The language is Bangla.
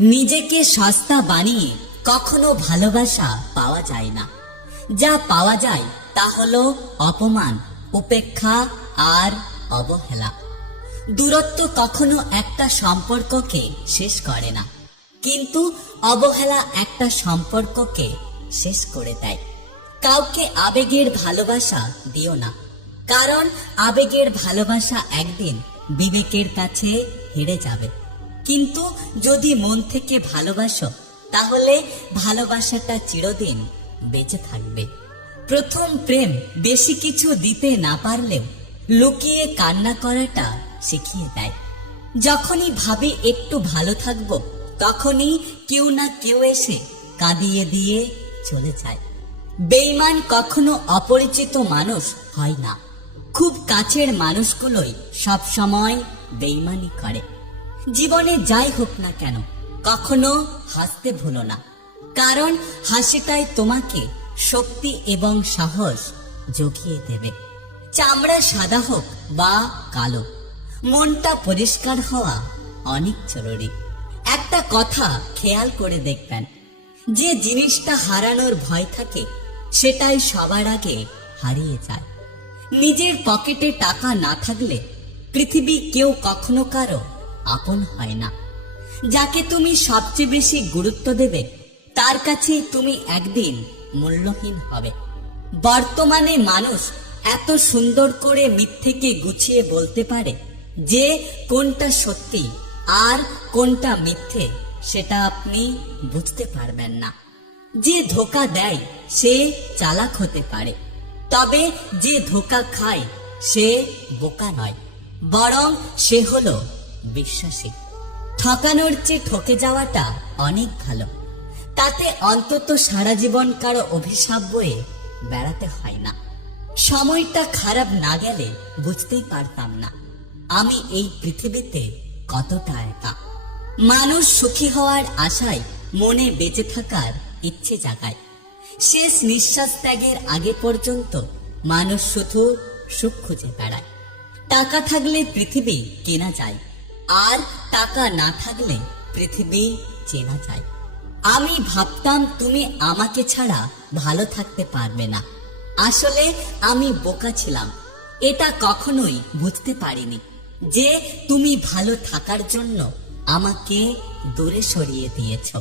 নিজেকে সস্তা বানিয়ে কখনো ভালোবাসা পাওয়া যায় না। যা পাওয়া যায় তা হলো অপমান, উপেক্ষা আর অবহেলা। দূরত্ব কখনো একটা সম্পর্ককে শেষ করে না, কিন্তু অবহেলা একটা সম্পর্ককে শেষ করে দেয়। কাউকে আবেগের ভালোবাসা দিও না, কারণ আবেগের ভালোবাসা একদিন বিবেকের কাছে হেরে যাবে। কিন্তু যদি মন থেকে ভালোবাসো, তাহলে ভালোবাসাটা চিরদিন বেঁচে থাকবে। প্রথম প্রেম বেশি কিছু দিতে না পারলেও লুকিয়ে কান্না করাটা শিখিয়ে দেয়। যখনই ভাবি একটু ভালো থাকব, তখনই কেউ না কেউ এসে কাঁদিয়ে দিয়ে চলে যায়। বেইমান কখনো অপরিচিত মানুষ হয় না। খুব কাছের মানুষগুলোই সব সময় বেইমানি করে। জীবনে যাই হোক না কেন, কখনো হাসতে ভুলো না। কারণ হাসিটাই তোমাকে শক্তি এবং সাহস জগিয়ে দেবে। চামড়া সাদা হোক বা কালো, মনটা পরিষ্কার হওয়া অনেক জরুরি। একটা কথা খেয়াল করে দেখবেন, যে জিনিসটা হারানোর ভয় থাকে, সেটাই সবার আগে হারিয়ে যায়। নিজের পকেটে টাকা না থাকলে পৃথিবী কেউ কখনো কারও আপন হয় না। যাকে তুমি সবচেয়ে বেশি গুরুত্ব দেবে, তার কাছেই তুমি একদিন মূল্যহীন হবে। বর্তমানে মানুষ এত সুন্দর করে মিথ্যেকে গুছিয়ে বলতে পারে যে কোনটা সত্যি আর কোনটা মিথ্যে, সেটা আপনি বুঝতে পারবেন না। যে ধোকা দেয়, সে চালাক হতে পারে। তবে যে ধোকা খায়, সে বোকা নয়। বরং সে হলো বিশ্বাসী। ঠকানোর চেয়ে ঠকে যাওয়াটা অনেক ভালো। তাতে অন্তত সারা জীবন কারও অভিশাপ বয়ে বেড়াতে হয় না। সময়টা খারাপ না গেলে বুঝতেই পারতাম না আমি এই পৃথিবীতে কতটা একা। মানুষ সুখী হওয়ার আশায় মনে বেঁচে থাকার ইচ্ছে জাগায়। শেষ নিঃশ্বাস ত্যাগের আগে পর্যন্ত মানুষ শুধু সুখ খুঁজে বেড়ায়। টাকা থাকলে পৃথিবী কেনা যায়। আর টাকা না থাকলে পৃথিবী চেনা যায়। আমি ভাবতাম তুমি আমাকে ছাড়া ভালো থাকতে পারবে না। আসলে আমি বোকা ছিলাম। এটা কখনোই বুঝতে পারিনি যে তুমি ভালো থাকার জন্য আমাকে দূরে সরিয়ে দিয়েছ।